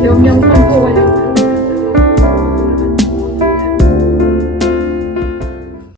명령 선포 완료.